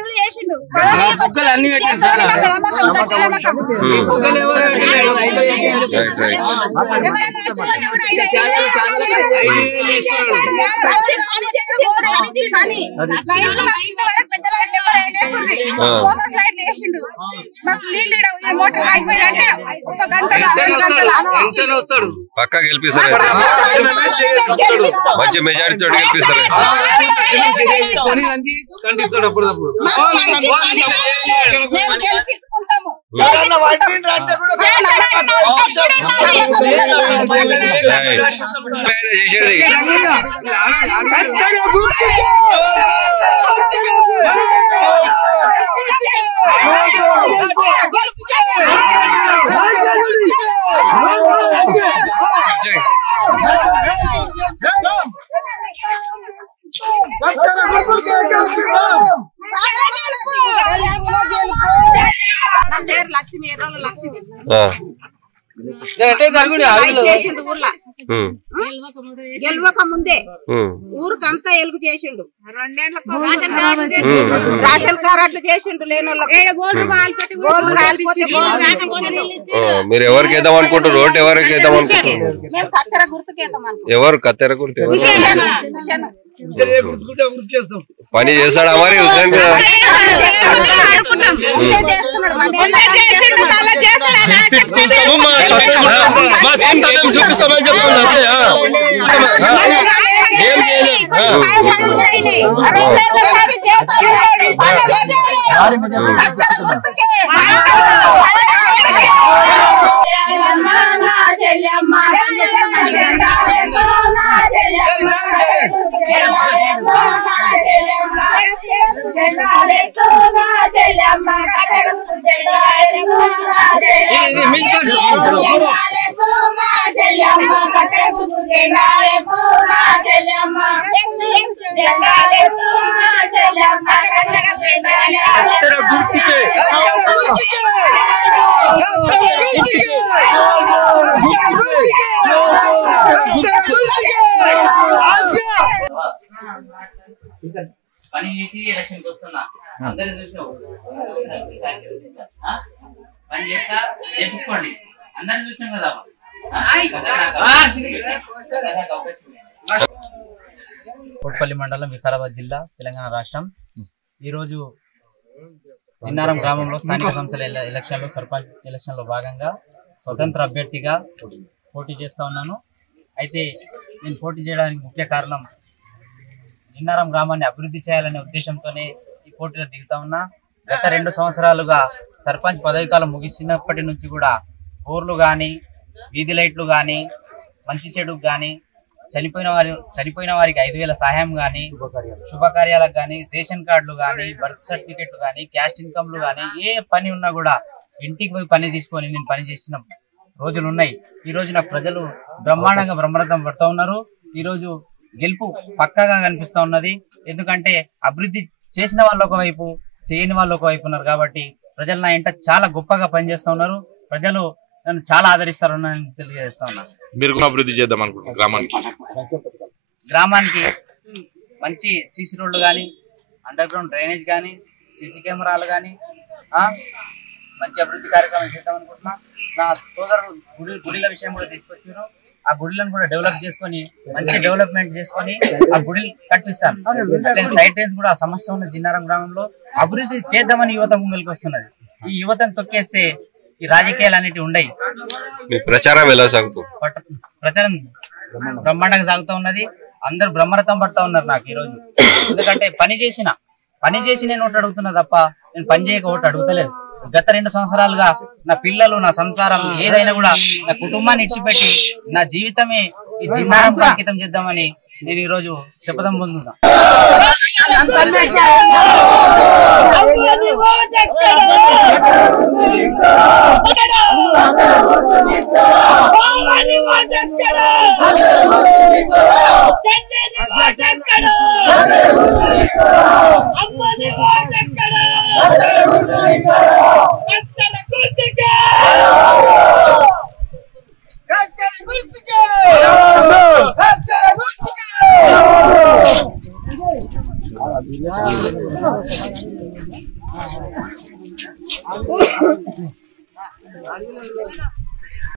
పనులు చేసిండు పక్కా గెలిపిస్తారు మంచి మెజారిటీ తోటి గెలిపిస్తారు చేసేది లక్ష్మి ఎర్రల లక్ష్మి గెలవక ముందే ఊరికంతా ఎలుగు చేసిండు రేషన్ కార్డులు చేసిండు లేని మీరు ఎవరికి వేద్దాం అనుకుంటారు ఓటు ఎవరికి వేద్దాం అనుకుంటారు కత్తెర గుర్తుకేద్దాం ఎవరు కత్తెర గుర్తు పని చేస్తాడా మరి హుసేన్ చూపిస్తామని చెప్పండి పని చేసి ఎలక్షన్ వస్తున్నా అందరు చూసినావు పని చేస్తా చేపించుకోండి అందరు చూసినాం కదా కోట్పల్లి మండలం వికారాబాద్ జిల్లా తెలంగాణ రాష్ట్రం ఈరోజు జిన్నారం గ్రామంలో స్థానిక సంస్థల ఎలక్షన్లో సర్పంచ్ ఎలక్షన్లో భాగంగా స్వతంత్ర అభ్యర్థిగా పోటీ చేస్తూ ఉన్నాను. అయితే నేను పోటీ చేయడానికి ముఖ్య కారణం జిన్నారం గ్రామాన్ని అభివృద్ధి చేయాలనే ఉద్దేశంతోనే ఈ పోటీలో దిగుతా ఉన్నా. గత 2 సంవత్సరాలుగా సర్పంచ్ పదవి కాలం ముగిసినప్పటి నుంచి కూడా బోర్లు కానీ వీధి లైట్లు కానీ మంచి చెడుకు కానీ చనిపోయిన వారికి 5,000 సహాయం కానీ శుభకార్యాలకు కానీ రేషన్ కార్డులు కానీ బర్త్ సర్టిఫికెట్లు కానీ క్యాస్ట్ ఇన్కమ్లు కానీ ఏ పని ఉన్నా కూడా ఇంటికి పోయి పని తీసుకొని నేను పని చేసిన రోజులు ఉన్నాయి. ఈ రోజు నాకు ప్రజలు బ్రహ్మాండంగా బ్రహ్మరథం పడుతూ ఉన్నారు. ఈరోజు గెలుపు పక్కాగా కనిపిస్తూ ఉన్నది. ఎందుకంటే అభివృద్ధి చేసిన వాళ్ళు ఒకవైపు చేయని వాళ్ళు ఒకవైపు ఉన్నారు కాబట్టి ప్రజలు నా ఇంట చాలా గొప్పగా పనిచేస్తూ ఉన్నారు. ప్రజలు నన్ను చాలా ఆదరిస్తారని తెలియజేస్తా ఉన్నా. మీరు అభివృద్ధి చేద్దాం అనుకుంటున్నారు గ్రామానికి మంచి సీసీ రోడ్లు కానీ అండర్ గ్రౌండ్ డ్రైనేజ్ కానీ సీసీ కెమెరాలు కానీ మంచి అభివృద్ధి కార్యక్రమం చేద్దాం అనుకుంటున్నా. నా సోదరులు గుడిల విషయం కూడా తీసుకొచ్చారు. ఆ గుడిలను కూడా డెవలప్ చేసుకొని మంచి డెవలప్మెంట్ చేసుకొని ఆ గుడి కట్టిస్తాను. సైడ్ ట్రైన్స్ కూడా సమస్య ఉన్న జిన్నారం గ్రామంలో అభివృద్ధి చేద్దామని యువత ముందుకు వస్తున్నది. ఈ యువతను తొక్కేస్తే ఈ రాజకీయాలు అనేటివి ఉండయి. ప్రచారం ఎలా సాగుతుంది? ప్రచారం బ్రహ్మాండంగా సాగుతూ ఉన్నది. అందరు బ్రహ్మరథం పడతా ఉన్నారు నాకు ఈ రోజు. ఎందుకంటే పని చేసి నేను ఓటు అడుగుతున్నా తప్ప నేను పని చేయక ఓటు అడుగుతలేదు. గత 2 సంవత్సరాలుగా నా పిల్లలు నా సంసారం ఏదైనా కూడా నా కుటుంబాన్ని ఇచ్చిపెట్టి నా జీవితమే ఈ జిన్నారంకు అంకితం చేద్దామని నేను ఈ రోజు శపథం పొందుతున్నా.